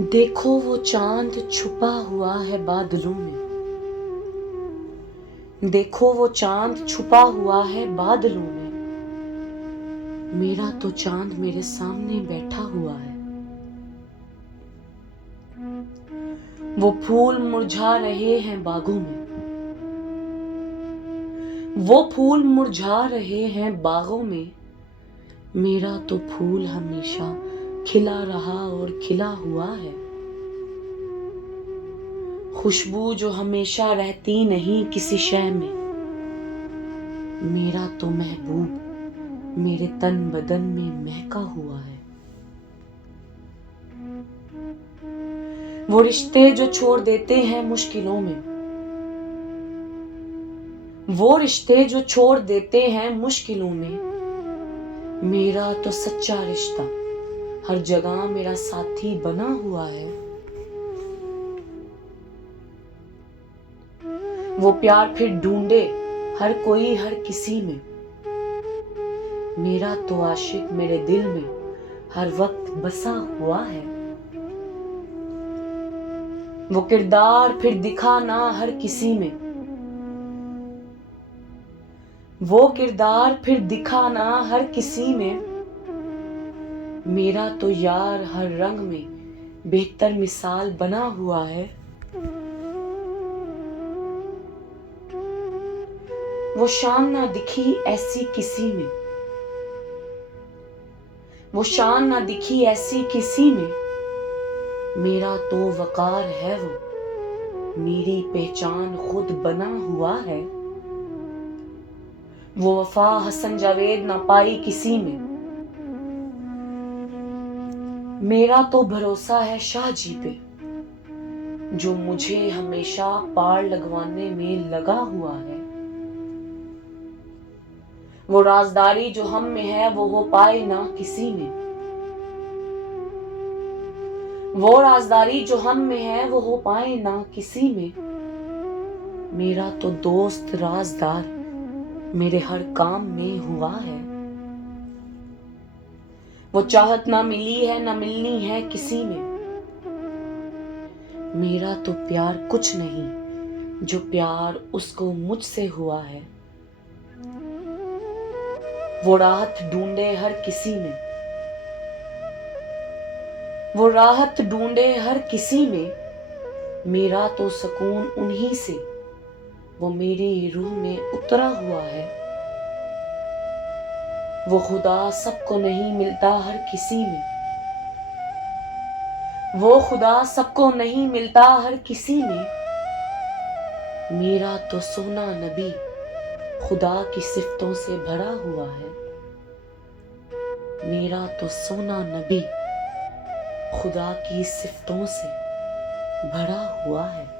देखो वो चांद छुपा हुआ है बादलों में। देखो वो चांद छुपा हुआ है बादलों में। मेरा तो चांद मेरे सामने बैठा हुआ है। वो फूल मुरझा रहे हैं बागों में। वो फूल मुरझा रहे हैं बागों में। मेरा तो फूल हमेशा खिला रहा और खिला हुआ है। खुशबू जो हमेशा रहती नहीं किसी शय में। मेरा तो महबूब मेरे तन बदन में महका हुआ है। वो रिश्ते जो छोड़ देते हैं मुश्किलों में। वो रिश्ते जो छोड़ देते हैं मुश्किलों में। मेरा तो सच्चा रिश्ता हर जगह मेरा साथी बना हुआ है। वो प्यार फिर ढूंढे हर कोई हर किसी में। मेरा तो आशिक मेरे दिल में हर वक्त बसा हुआ है। वो किरदार फिर दिखा ना हर किसी में। वो किरदार फिर दिखा ना हर किसी में। मेरा तो यार हर रंग में बेहतर मिसाल बना हुआ है। वो शान ना दिखी ऐसी किसी में। वो शान ना दिखी ऐसी किसी में। मेरा तो वकार है वो मेरी पहचान खुद बना हुआ है। वो वफा हसन जावेद ना पाई किसी में। मेरा तो भरोसा है शाह जी पे जो मुझे हमेशा पार लगवाने में लगा हुआ है। वो राजदारी जो हम में है वो हो पाए ना किसी में। वो राजदारी जो हम में है वो हो पाए ना किसी में। मेरा तो दोस्त राजदार मेरे हर काम में हुआ है। वो चाहत ना मिली है ना मिलनी है किसी में। मेरा तो प्यार कुछ नहीं जो प्यार उसको मुझसे हुआ है। वो राहत ढूंढे हर किसी में। वो राहत ढूंढे हर किसी में। मेरा तो सुकून उन्हीं से वो मेरी रूह में उतरा हुआ है। वो खुदा सबको नहीं मिलता हर किसी में। वो खुदा सबको नहीं मिलता हर किसी में। मेरा तो सोना नबी खुदा की सिफ्तों से भरा हुआ है। मेरा तो सोना नबी खुदा की सिफ्तों से भरा हुआ है।